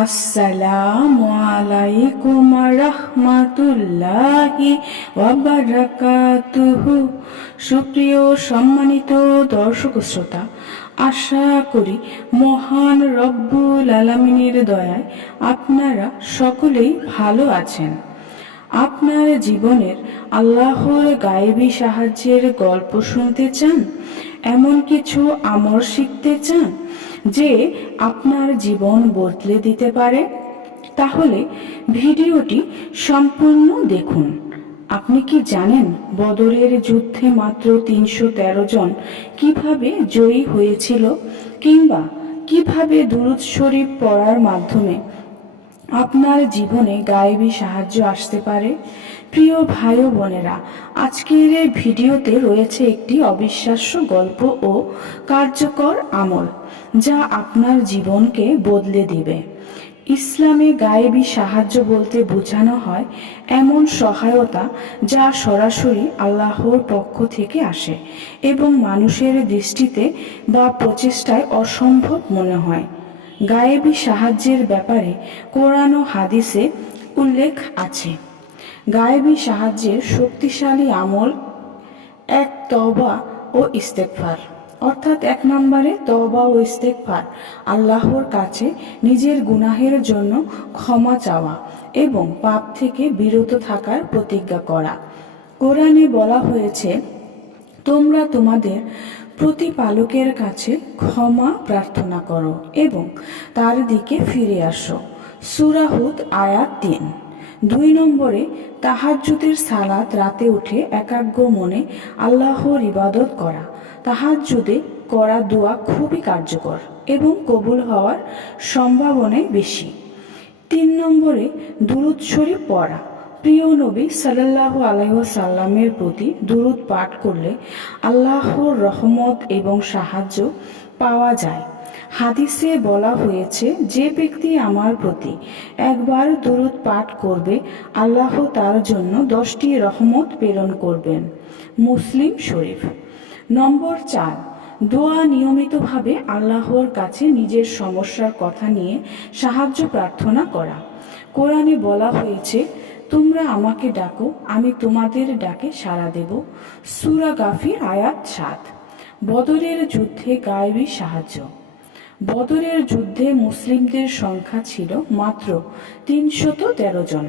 আসসালামু আলাইকুম রহমাতুল্লাহি ওয়াবারাকাতুহু সুপ্রিয় সম্মানিত দর্শক শ্রোতা, আশা করি মহান রব্বুল আলামিনের দয়ায় আপনারা সকলেই ভালো আছেন। আপনার জীবনের আল্লাহর গায়েবী সাহায্যের গল্প শুনতে চান? এমন কিছু আমর শিখতে চান? যে আপনার জীবন বদলে দিতে পারে, তাহলে ভিডিওটি সম্পূর্ণ দেখুন। আপনি কি জানেন বদরের যুদ্ধে মাত্র তিনশো তেরো জন কীভাবে জয়ী হয়েছিল কিংবা কীভাবে দুরুদ শরীফ পড়ার মাধ্যমে আপনার জীবনে গায়েবী সাহায্য আসতে পারে? প্রিয় ভাই ও বোনেরা, আজকের এই ভিডিওতে রয়েছে একটি অবিশ্বাস্য গল্প ও কার্যকর আমল যা আপনার জীবনকে বদলে দিবে। ইসলামে গায়েবী সাহায্য বলতে বোঝানো হয় এমন সহায়তা যা সরাসরি আল্লাহর পক্ষ থেকে আসে এবং মানুষের দৃষ্টিতে বা প্রচেষ্টায় অসম্ভব মনে হয়। গায়েবী সাহায্যের ব্যাপারে কোরআন ও হাদিসে উল্লেখ আছে। গায়েবী সাহায্যের শক্তিশালী আমল, এক তবা ও ইস্তেকফার অর্থাৎ এক নম্বরে তবা ও ইস্তেকফার আল্লাহর কাছে নিজের গুনাহের জন্য ক্ষমা চাওয়া এবং পাপ থেকে বিরত থাকার প্রতিজ্ঞা করা। কোরআনে বলা হয়েছে, তোমরা তোমাদের প্রতিপালকের কাছে ক্ষমা প্রার্থনা করো এবং তার দিকে ফিরে আসো। সুরাহুদ আয়াত তিন। দুই নম্বরে তাহাজ্জুদের সালাত রাতে উঠে একাগ্র মনে আল্লাহর ইবাদত করা। তাহাজ্জুদে করা দোয়া খুবই কার্যকর এবং কবুল হওয়ার সম্ভাবনাই বেশি। তিন নম্বরে দুরুৎসরে পড়া। প্রিয় নবী সাল্লাহ আলহ্লামের প্রতি দুরুদ পাঠ করলে আল্লাহর রহমত এবং সাহায্য পাওয়া যায়। হাদিসে বলা হয়েছে, যে ব্যক্তি আমার প্রতি একবার দুরুদ পাঠ করবে, আল্লাহ তার জন্য দশটি রহমত প্রেরণ করবেন। মুসলিম শরীফ। নম্বর চার, দোয়া নিয়মিতভাবে আল্লাহর কাছে নিজের সমস্যার কথা নিয়ে সাহায্য প্রার্থনা করা। কোরআনে বলা হয়েছে তোমরা আমাকে ডাকো, আমি তোমাদের ডাকে সাড়া দেব। সুরা গাফির আয়াত সাত। বদরের যুদ্ধে গায়েবী সাহায্য। বদরের যুদ্ধে মুসলিমদের সংখ্যা ছিল মাত্র তিনশত তেরো জন।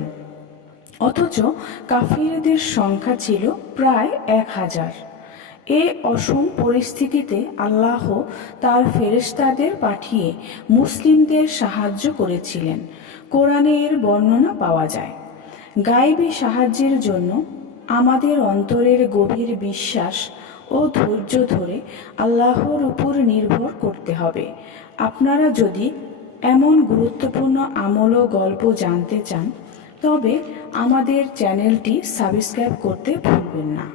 অথচ কাফিরদের সংখ্যা ছিল প্রায় এক হাজার। এ অসম পরিস্থিতিতে আল্লাহ তার ফেরেস্তাদের পাঠিয়ে মুসলিমদের সাহায্য করেছিলেন। কোরআনে এর বর্ণনা পাওয়া যায়। গায়েবী সাহায্যের জন্য আমাদের অন্তরের গভীর বিশ্বাস ও ধৈর্য ধরে আল্লাহর উপর নির্ভর করতে হবে। আপনারা যদি এমন গুরুত্বপূর্ণ আমল ও গল্প জানতে চান, তবে আমাদের চ্যানেলটি সাবস্ক্রাইব করতে ভুলবেন না।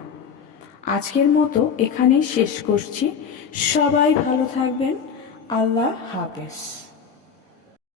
আজকের মতো এখানেই শেষ করছি। সবাই ভালো থাকবেন। আল্লাহ হাফেজ।